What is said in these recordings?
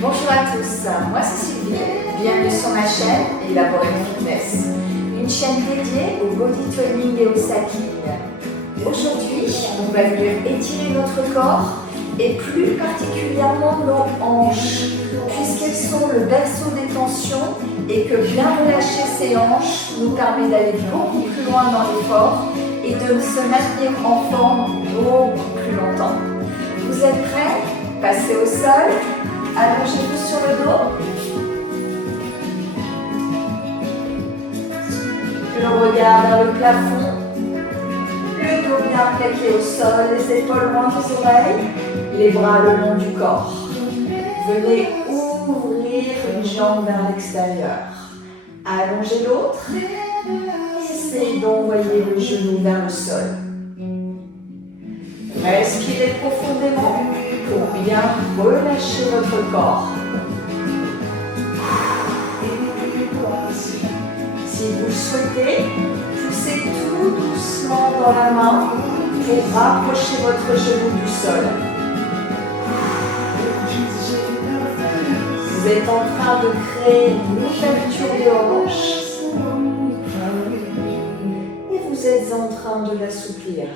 Bonjour à tous, moi c'est Sylvie, bienvenue sur ma chaîne Élaborer Fitness, une chaîne dédiée au body toning et au cycling. Aujourd'hui, on va venir étirer notre corps et plus particulièrement nos hanches, puisqu'elles sont le berceau des tensions et que bien relâcher ces hanches nous permet d'aller beaucoup plus loin dans l'effort et de se maintenir en forme beaucoup plus longtemps. Vous êtes prêts? Passez au sol. Allongez-vous sur le dos. Le regard vers le plafond. Le dos bien plaqué au sol, les épaules loin des oreilles, les bras le long du corps. Venez ouvrir une jambe vers l'extérieur. Allongez l'autre. Essayez d'envoyer le genou vers le sol. Respirez profondément pour bien relâcher votre corps. Si vous le souhaitez, poussez tout doucement dans la main pour rapprocher votre genou du sol. Vous êtes en train de créer une ouverture de hanche et vous êtes en train de l'assouplir.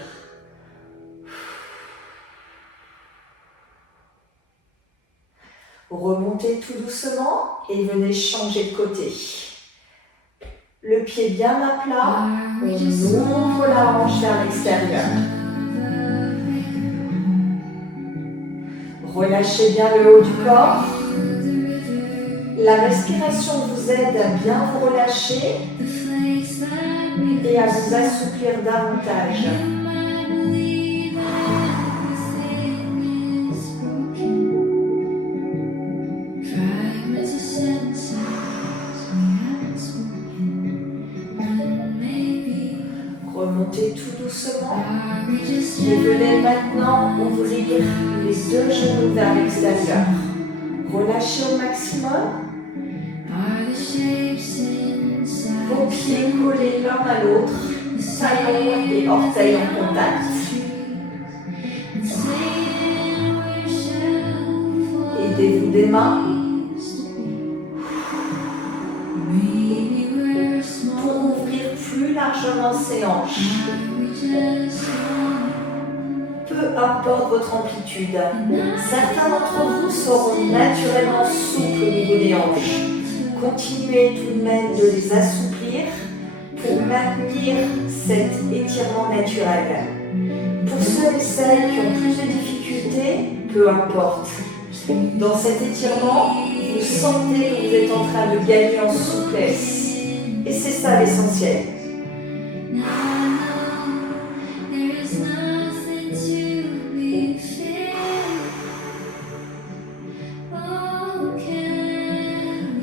Remontez tout doucement et venez changer de côté. Le pied bien à plat, on ouvre la hanche vers l'extérieur. Relâchez bien le haut du corps. La respiration vous aide à bien vous relâcher et à vous assouplir davantage. Remontez tout doucement et venez maintenant ouvrir les deux genoux vers l'extérieur. Relâchez au maximum. Vos pieds collés l'un à l'autre, talons et orteils en contact. Aidez-vous des mains. Pour ouvrir plus largement ses hanches. Peu importe votre amplitude, certains d'entre vous seront naturellement souples au niveau des hanches. Continuez tout de même de les assouplir pour maintenir cet étirement naturel. Pour ceux et celles qui ont plus de difficultés, peu importe. Dans cet étirement, vous sentez que vous êtes en train de gagner en souplesse. Et c'est ça l'essentiel.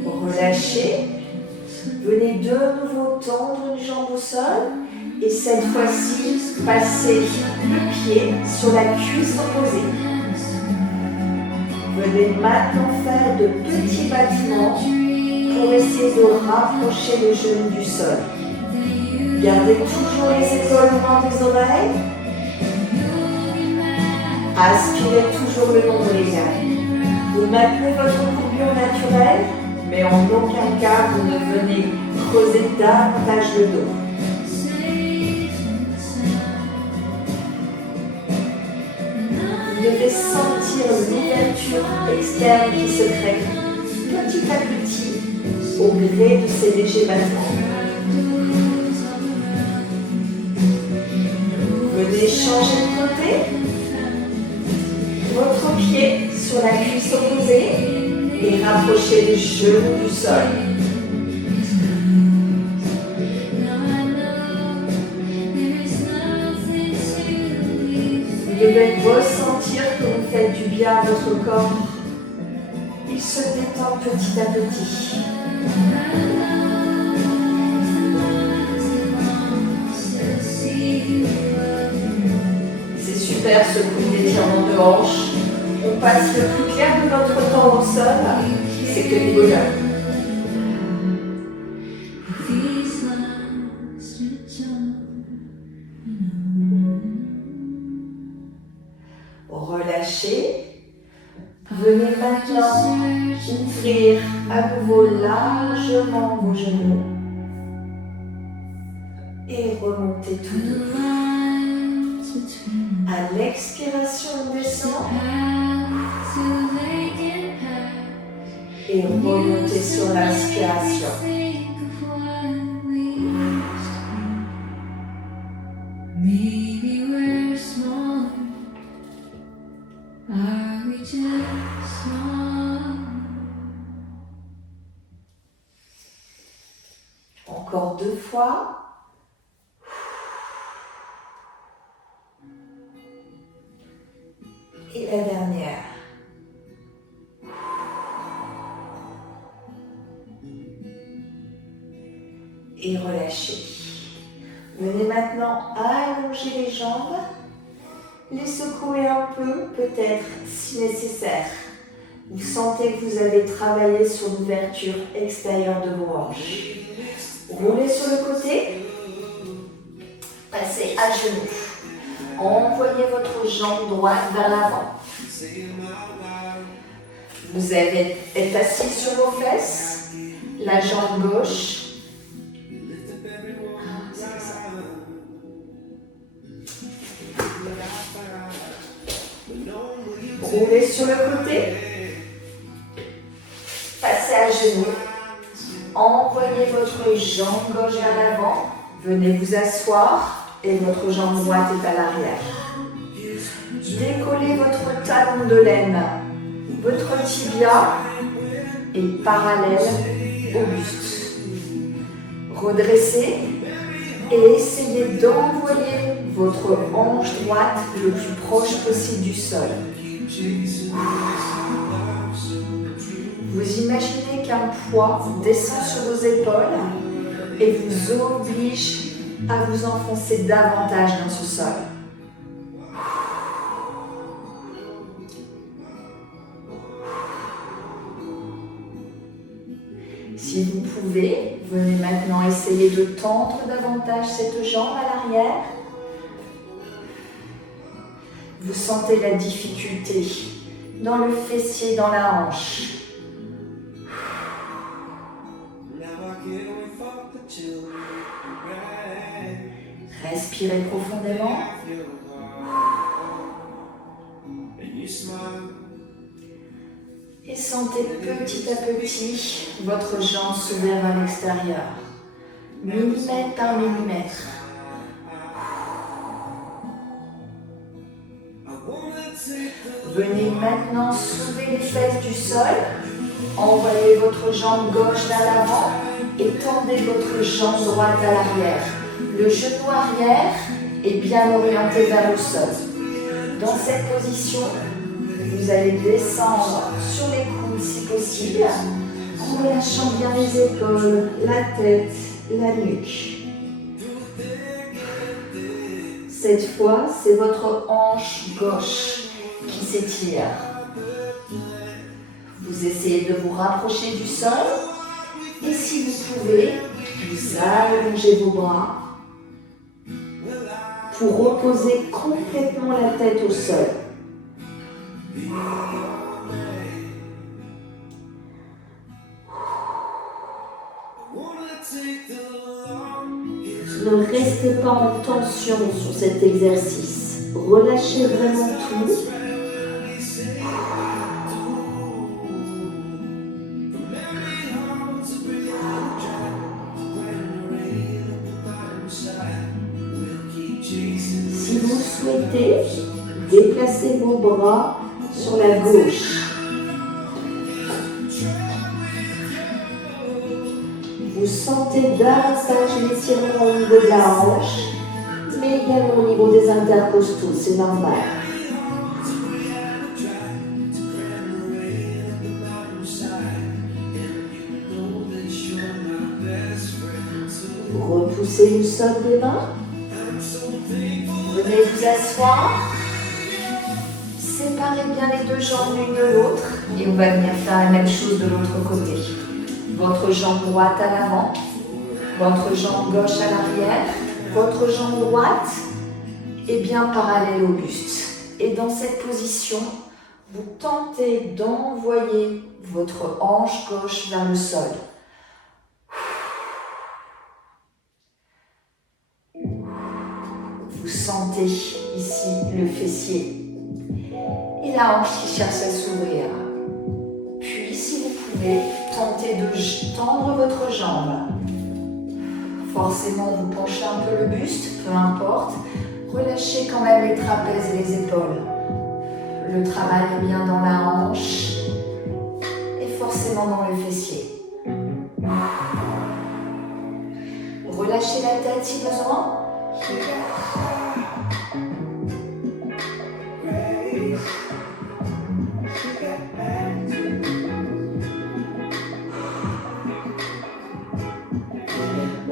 Relâchez. Venez de nouveau tendre une jambe au sol. Et cette fois-ci, passez le pied sur la cuisse opposée. Venez maintenant faire de petits battements pour essayer de rapprocher le genou du sol. Gardez toujours les épaules loin des oreilles. Aspirez toujours le nombril. Vous maintenez votre courbure naturelle, mais en aucun cas vous ne venez creuser davantage le dos. Vous devez sentir l'ouverture externe qui se crée petit à petit au gré de ces légers battements. Venez changer de côté. Votre pied sur la cuisse opposée et rapprochez les genoux du sol. Vous devez ressentir que vous faites du bien à votre corps. Il se détend petit à petit. C'est super ce coup d'étirement de hanche. On passe le plus clair de notre temps au sol. C'est que du bonheur. Relâchez. Venez maintenant maintenant ouvrir à nouveau largement vos genoux et remonter tout doucement. À l'expiration, on descend et remontez sur l'inspiration. Encore 2 fois. Et la dernière. Et relâchez. Venez maintenant allonger les jambes, les secouer un peu, peut-être si nécessaire. Vous sentez que vous avez travaillé sur l'ouverture extérieure de vos hanches. Roulez sur le côté, passez à genoux. Envoyez votre jambe droite vers l'avant. Vous êtes assis sur vos fesses, la jambe gauche. Roulez sur le côté, passez à genoux, envoyez votre jambe gauche vers l'avant, venez vous asseoir et votre jambe droite est à l'arrière. Décollez votre talon de laine, votre tibia est parallèle au buste. Redressez et essayez d'envoyer votre hanche droite le plus proche possible du sol. Vous imaginez qu'un poids descend sur vos épaules et vous oblige à vous enfoncer davantage dans ce sol. Si vous pouvez, venez maintenant essayer de tendre davantage cette jambe à l'arrière. Vous sentez la difficulté dans le fessier, dans la hanche. Respirez profondément. Et sentez petit à petit votre jambe s'ouvrir vers l'extérieur, millimètre par millimètre. Venez maintenant soulever les fesses du sol, envoyez votre jambe gauche vers l'avant et tendez votre jambe droite à l'arrière. Le genou arrière est bien orienté vers le sol. Dans cette position, vous allez descendre sur les coudes si possible, en relâchant bien les épaules, la tête, la nuque. Cette fois, c'est votre hanche gauche qui s'étire. Vous essayez de vous rapprocher du sol et si vous pouvez, vous allongez vos bras pour reposer complètement la tête au sol. Ne restez pas en tension sur cet exercice. Relâchez vraiment tout. Si vous souhaitez, déplacez vos bras sur la gauche. Vous sentez davantage l'étirement au niveau de la hanche, mais également au niveau des intercostaux, c'est normal. Repoussez le sol des mains. Venez vous asseoir. Séparez bien les deux jambes l'une de l'autre et on va venir faire la même chose de l'autre côté. Votre jambe droite à l'avant, votre jambe gauche à l'arrière, votre jambe droite est bien parallèle au buste. Et dans cette position, vous tentez d'envoyer votre hanche gauche vers le sol. Vous sentez ici le fessier et la hanche qui cherche à s'ouvrir. Puis, si vous pouvez, tentez de tendre votre jambe. Forcément, vous penchez un peu le buste, peu importe. Relâchez quand même les trapèzes et les épaules. Le travail est bien dans la hanche et forcément dans le fessier. Relâchez la tête si besoin.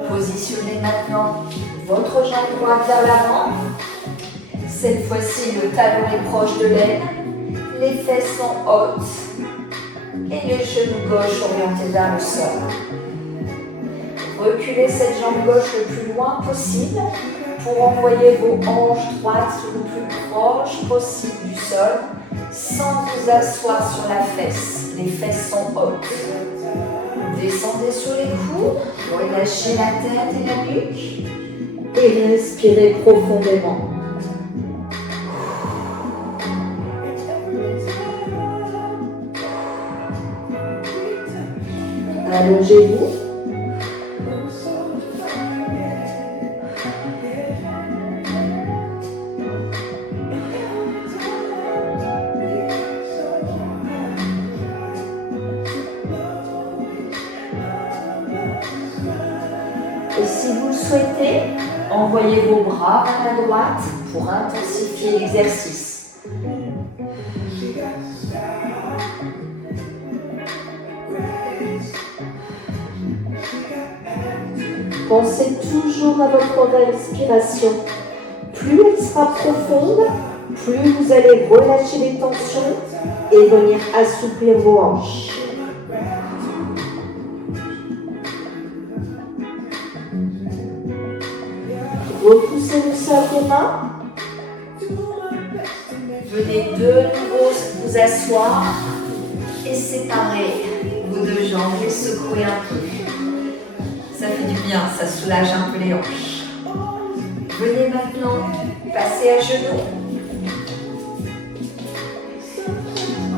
Positionnez maintenant votre jambe droite vers l'avant. Cette fois-ci, le talon est proche de l'aine, les fesses sont hautes et le genou gauche orienté vers le sol. Reculez cette jambe gauche le plus loin possible pour envoyer vos hanches droites le plus proche possible du sol sans vous asseoir sur la fesse. Les fesses sont hautes. Descendez sur les coudes, relâchez la tête et la nuque et respirez profondément. Allongez-vous. Et si vous le souhaitez, envoyez vos bras vers la droite pour intensifier l'exercice. Pensez toujours à votre respiration. Plus elle sera profonde, plus vous allez relâcher les tensions et venir assouplir vos hanches. Repoussez le sol des mains. Venez de nouveau vous asseoir et séparer vos deux jambes, les secouer un peu. Ça fait du bien, ça soulage un peu les hanches. Venez maintenant passer à genoux.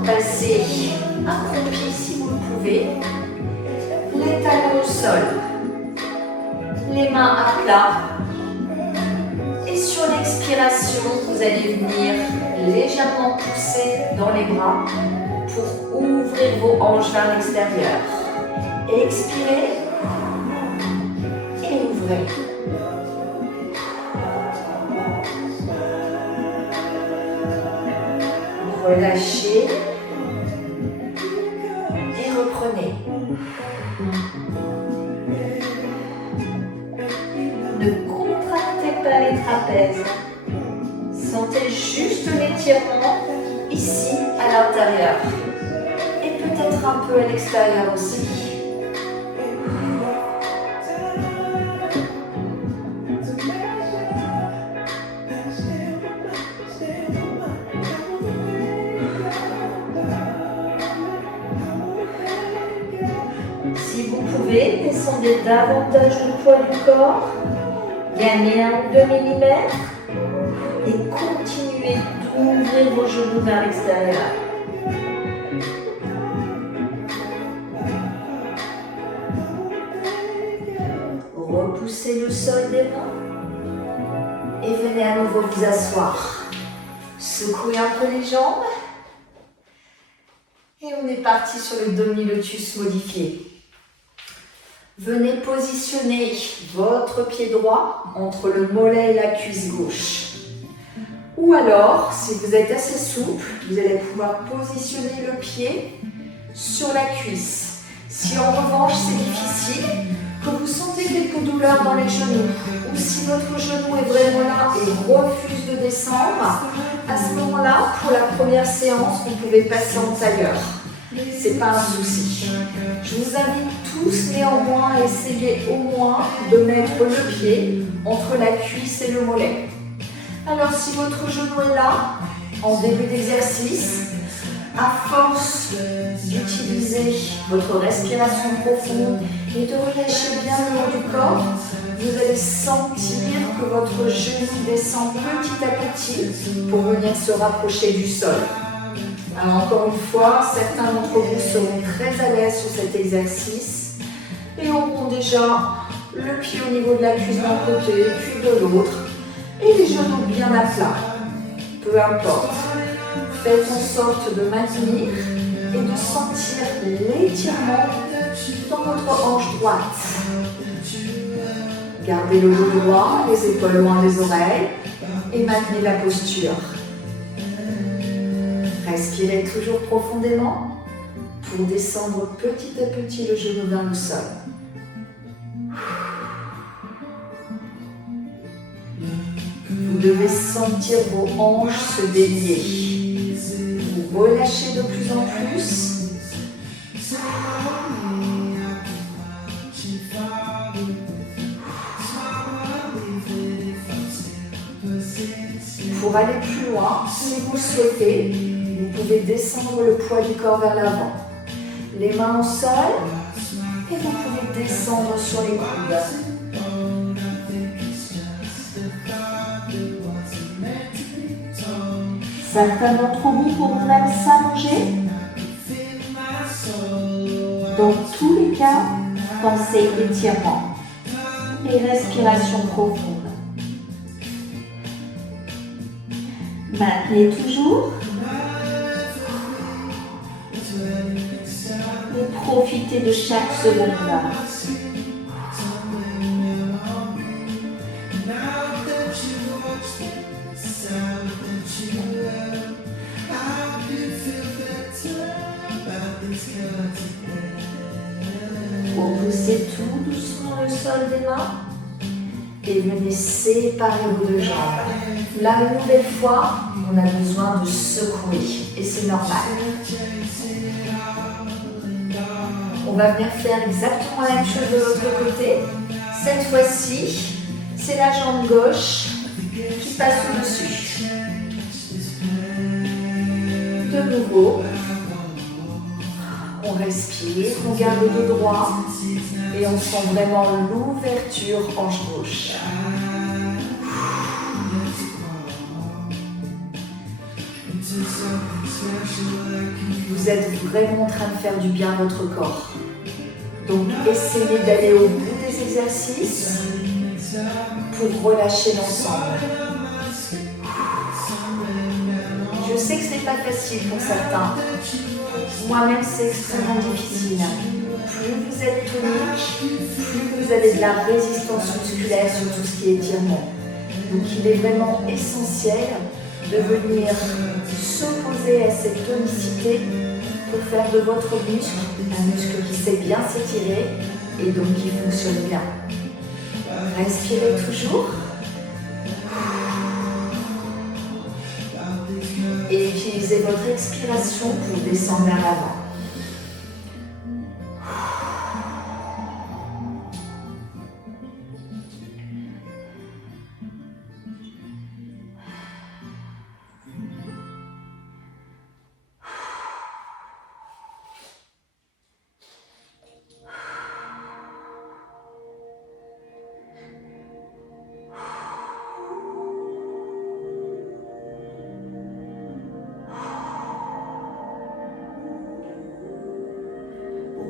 Passez accroupi si vous le pouvez. Les talons au sol. Les mains à plat. Et sur l'expiration, vous allez venir légèrement pousser dans les bras pour ouvrir vos hanches vers l'extérieur. Expirez. Et ouvrez. Relâchez et reprenez. Ne contractez pas les trapèzes. Sentez juste l'étirement ici à l'intérieur et peut-être un peu à l'extérieur aussi. Descendez davantage le poids du corps, gagnez 1 ou 2 mm et continuez d'ouvrir vos genoux vers l'extérieur. Repoussez le sol des mains et venez à nouveau vous asseoir. Secouez un peu les jambes et on est parti sur le demi-lotus modifié. Venez positionner votre pied droit entre le mollet et la cuisse gauche. Ou alors, si vous êtes assez souple, vous allez pouvoir positionner le pied sur la cuisse. Si en revanche c'est difficile, que vous sentez quelques douleurs dans les genoux, ou si votre genou est vraiment là et refuse de descendre, à ce moment-là, pour la première séance, vous pouvez passer en tailleur. C'est pas un souci. Je vous invite tous néanmoins à essayer au moins de mettre le pied entre la cuisse et le mollet. Alors si votre genou est là, en début d'exercice, À force d'utiliser votre respiration profonde et de relâcher bien le haut du corps, vous allez sentir que votre genou descend petit à petit pour venir se rapprocher du sol. Alors encore une fois, certains d'entre vous seront très à l'aise sur cet exercice et auront déjà le pied au niveau de la cuisse d'un côté, puis de l'autre, et les genoux bien à plat. Peu importe. Faites en sorte de maintenir et de sentir l'étirement dans votre hanche droite. Gardez le dos droit, les épaules loin des oreilles et maintenez la posture. Respirez toujours profondément pour descendre petit à petit le genou vers le sol. Vous devez sentir vos hanches se délier. Vous relâchez de plus en plus. Pour aller plus loin, si vous le souhaitez, vous pouvez descendre le poids du corps vers l'avant. Les mains au sol et vous pouvez descendre sur les coudes. Certains d'entre vous pourront même s'allonger. Dans tous les cas, pensez étirement et respiration profonde. Maintenez toujours et profitez de chaque seconde là. Repoussez tout doucement le sol des mains et venez séparer vos deux jambes. Là, une nouvelle fois, on a besoin de secouer et c'est normal. On va venir faire exactement la même chose de l'autre côté. Cette fois-ci, c'est la jambe gauche qui passe au-dessus. De nouveau, on respire, on garde le dos droit et on sent vraiment l'ouverture hanche gauche. Vous êtes vraiment en train de faire du bien à votre corps. Donc essayez d'aller au bout des exercices pour relâcher l'ensemble. Je sais que ce n'est pas facile pour certains. Moi-même, c'est extrêmement difficile. Plus vous êtes tonique, plus vous avez de la résistance musculaire sur tout ce qui est étirement. Donc il est vraiment essentiel de venir s'opposer à cette tonicité pour faire de votre muscle un muscle qui sait bien s'étirer et donc qui fonctionne bien. Respirez toujours. Et utilisez votre expiration pour descendre vers l'avant.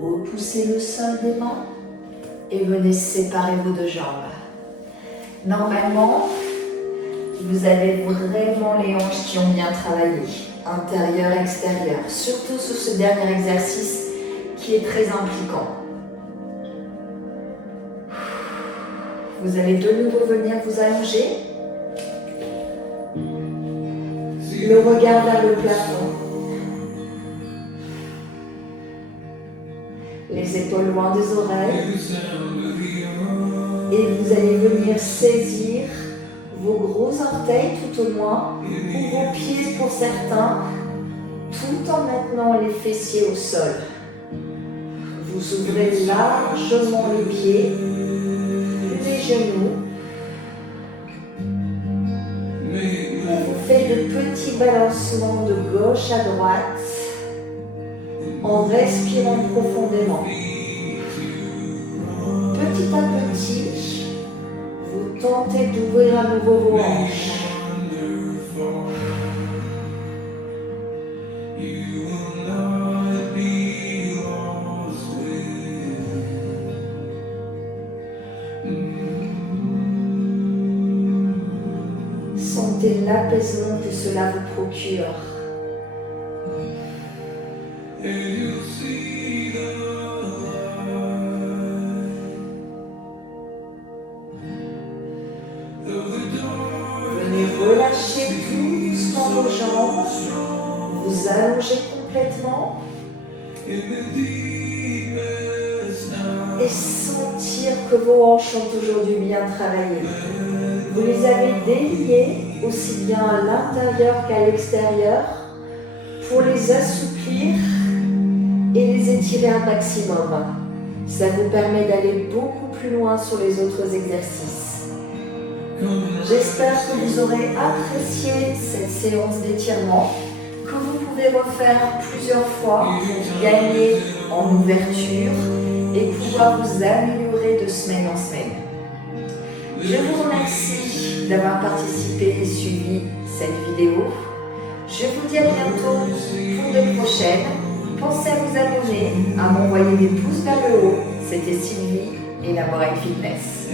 Repoussez le sol des mains et venez séparer vos deux jambes. Normalement, vous avez vraiment les hanches qui ont bien travaillé, intérieur, extérieur, surtout sur ce dernier exercice qui est très impliquant. Vous allez de nouveau venir vous allonger, le regard vers le plafond. Les épaules loin des oreilles et vous allez venir saisir vos gros orteils tout au moins ou vos pieds pour certains tout en maintenant les fessiers au sol. Vous ouvrez largement les pieds, les genoux et vous faites de petits balancements de gauche à droite en respirant profondément. Petit à petit, vous tentez d'ouvrir à nouveau vos hanches. Sentez l'apaisement que cela vous procure. Venez relâcher tout doucement vos jambes, vous allonger complètement et sentir que vos hanches ont aujourd'hui bien travaillé. Vous les avez déliées aussi bien à l'intérieur qu'à l'extérieur pour les assouplir et les étirer un maximum. Ça vous permet d'aller beaucoup plus loin sur les autres exercices. J'espère que vous aurez apprécié cette séance d'étirement que vous pouvez refaire plusieurs fois pour gagner en ouverture et pouvoir vous améliorer de semaine en semaine. Je vous remercie d'avoir participé et suivi cette vidéo. Je vous dis à bientôt pour de prochaines. Pensez à vous abonner, à m'envoyer des pouces vers le haut. C'était Sylvie et la Moraine Fitness.